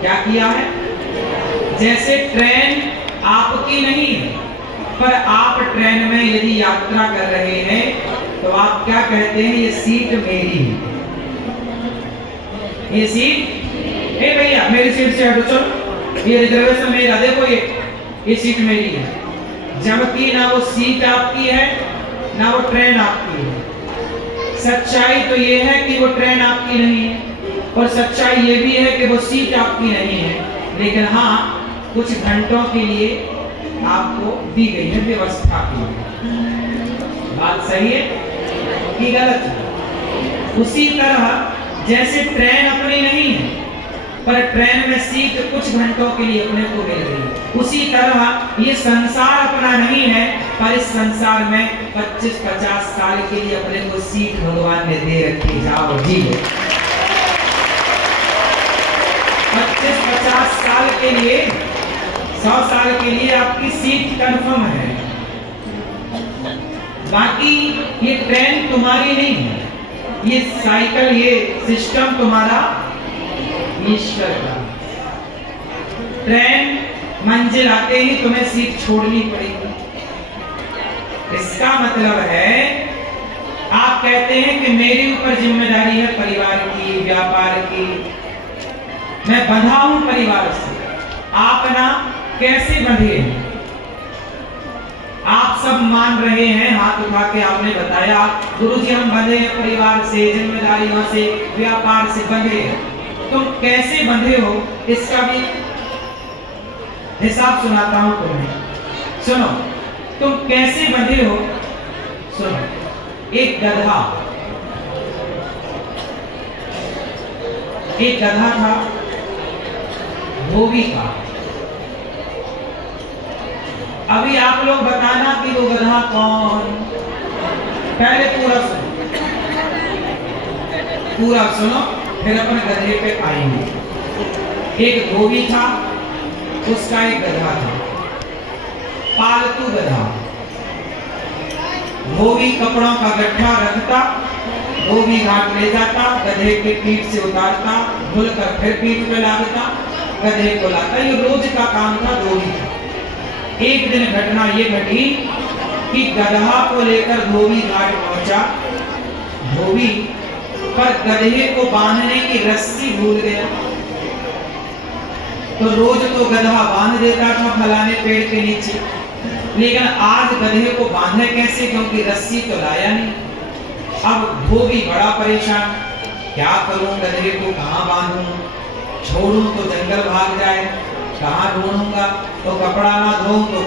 क्या किया है? जैसे ट्रेन आपकी नहीं है, पर आप ट्रेन में यदि यात्रा कर रहे हैं तो आप क्या कहते हैं? ये सीट मेरी है, ये सीट, ए भैया मेरी सीट से हटो, चलो ये रिजर्वेशन मेरा, देखो ये सीट मेरी है। जबकि ना वो सीट आपकी है ना वो ट्रेन आपकी है। सच्चाई तो ये है कि वो ट्रेन आपकी नहीं है, और सच्चाई ये भी है कि वो सीट आपकी नहीं है, लेकिन हाँ कुछ घंटों के लिए आपको दी गई है व्यवस्था के लिए। बात सही है कि गलत है? उसी तरह जैसे ट्रेन अपनी नहीं है, पर ट्रेन में सीट कुछ घंटों के लिए अपने को मिल गई, उसी तरह ये संसार अपना नहीं है, पर इस संसार में 25-50 साल के लिए अपने को सीट भगवान ने दे रखी। जाओ जी, 25-50 साल के लिए, 100 साल के लिए आपकी सीट कंफर्म है। बाकी ये ट्रेन तुम्हारी नहीं है, ये साइकिल, ये सिस्टम तुम्हारा ईश्वर का। ट्रेन मंजिल आते ही तुम्हें सीट छोड़नी पड़ेगी। इसका मतलब है आप कहते हैं कि मेरे ऊपर जिम्मेदारी है परिवार की, व्यापार की, मैं बंधा हूं परिवार से। आप ना कैसे बंधे हैं? आप सब मान रहे हैं, हाथ उठा के आपने बताया गुरुजी हम बंधे हैं परिवार से, जिम्मेदारियों से, व्यापार से बंधे हैं। तुम कैसे बंधे हो इसका भी हिसाब सुनाता हूं तुम्हें। सुनो, तुम कैसे बंधे हो? सुनो, एक गधा था धोबी का। अभी आप लोग बताना कि वो गधा कौन? पहले पूरा सुनो, फिर अपने गधे पे आएंगे। एक धोबी था, उसका एक गधा था, पालतू गधा। धोबी कपड़ों का गट्ठा रखता, धोबी घाट ले जाता, गधे के पीठ से उतारता, धुलकर फिर पीठ पे लादता, गधे को लाता। ये रोज का काम था धोबी का। एक दिन घटना ये घटी कि गधा को लेकर धोबी घाट पहुंचा। धोबी पर गधे को बांधने की रस्सी भूल गया। तो रोज तो गधा बांध देता था फलाने पेड़ के नीचे, लेकिन आज गधे को बांधे कैसे, क्योंकि रस्सी तो लाया नहीं। अब धोबी बड़ा परेशान, क्या करूं, गधे को कहां बांधूं, छोड़ूं तो जंगल भाग जाए, कहां ढूंढूंगा, तो कपड़ा ना धोऊं तो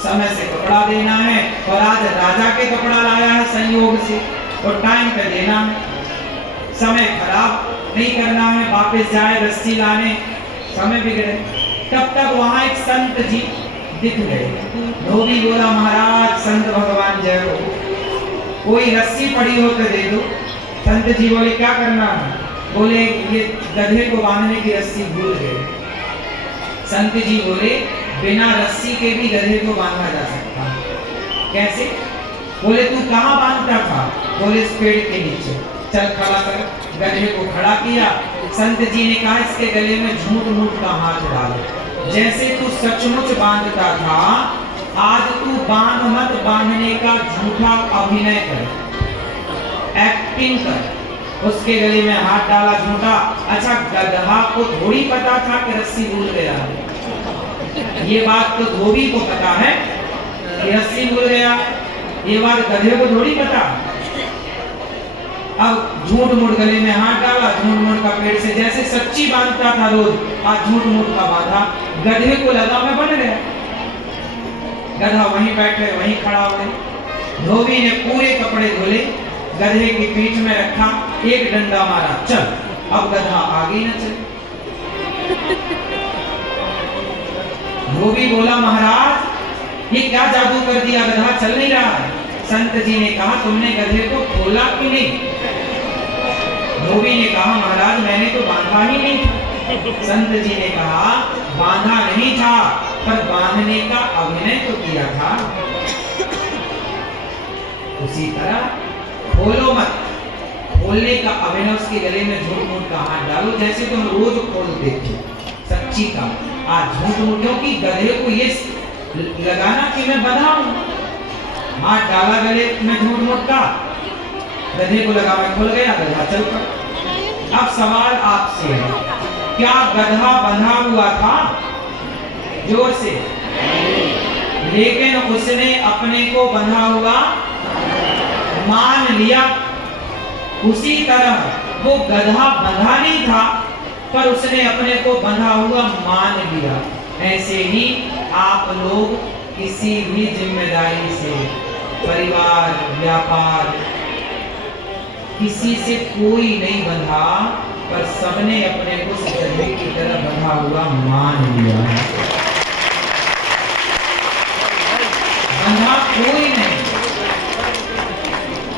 समय से कपड़ा देना है, और आज राजा के कपड़ा लाया है संयोग से, और टाइम पे देना है, समय खराब नहीं करना है, वापस जाए रस्सी लाने, समय बिगड़े। तब तक वहां एक संत जी दिख गए। धोबी बोला महाराज संत भगवान जय हो, कोई रस्सी पड़ी हो तो दे दो। संत जी बोले क्या करना है? बोले ये गधे को बांधने की रस्सी भूल गए। संत जी बोले बिना रस्सी के भी गधे को बांधा जा सकता है। कैसे? बोले तू कहां बांधता था? बोले इस पेड़ के नीचे। चल खड़ा कर। गधे को खड़ा किया। संत जी ने कहा इसके गले में झूठ मूठ का हाथ डाल, जैसे तू सचमुच बांधता था आज तू बांध मत, बांधने का झूठा अभिनय कर, एक्टिंग कर। उसके गले में हाथ डाला झूठा। अच्छा गधा को थोड़ी पता था कि रस्सी भूल गया, ये बात तो धोबी को पता है कि रस्सी भूल गया, ये बात गधे को थोड़ी पता। अब झूठ मूठ गले में हाथ डाला, झूठ मूठ का पेड़ से जैसे सच्ची बांधता था रोज, आज झूठ मूठ का बांधा। गधे को लगा मैं बन गया। गधा वहीं बैठे वहीं खड़ा हुए। धोबी ने पूरे कपड़े धुले, गधे की पीठ में रखा, एक डंडा मारा, चल। अब गधा आगे न चले। धोबी बोला महाराज ये क्या जादू कर दिया, गधा चल नहीं रहा है। संत जी ने कहा तुमने गधे को खोला क्यों नहीं? धोबी ने कहा महाराज मैंने तो बांधा ही नहीं था। संत जी ने कहा बांधा नहीं था, पर बांधने का अभिनय तो किया था। उसी तरह खोलो मत, खोलने का अभिनय उसके गले में झूठ मूठ का हाथ डालो, जैसे तुम रोज खोलते थे। चीखा, आज झूठ मूठ, क्योंकि गधे को ये लगाना कि मैं बंधा हूं, हाथ डाला गले में झूठ मूठ का, गधे को लगा मैं खुल गया, गधा चल पड़ा। अब सवाल आपसे है, क्या गधा बंधा हुआ था? जोर से। लेकिन उसने अपने को बंधा हुआ मान लिया। उसी तरह वो गधा बंधा नहीं था, पर उसने अपने को बंधा हुआ मान लिया। ऐसे ही आप लोग किसी भी जिम्मेदारी से, परिवार, व्यापार, किसी से कोई नहीं बंधा, पर सबने अपने को गधे की तरह बंधा हुआ मान लिया है। बंधा कोई नहीं।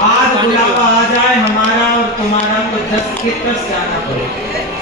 आज बुलावा आ जाए हमारा और तुम्हारा, तो 10 के 10 जाना पड़ेगा।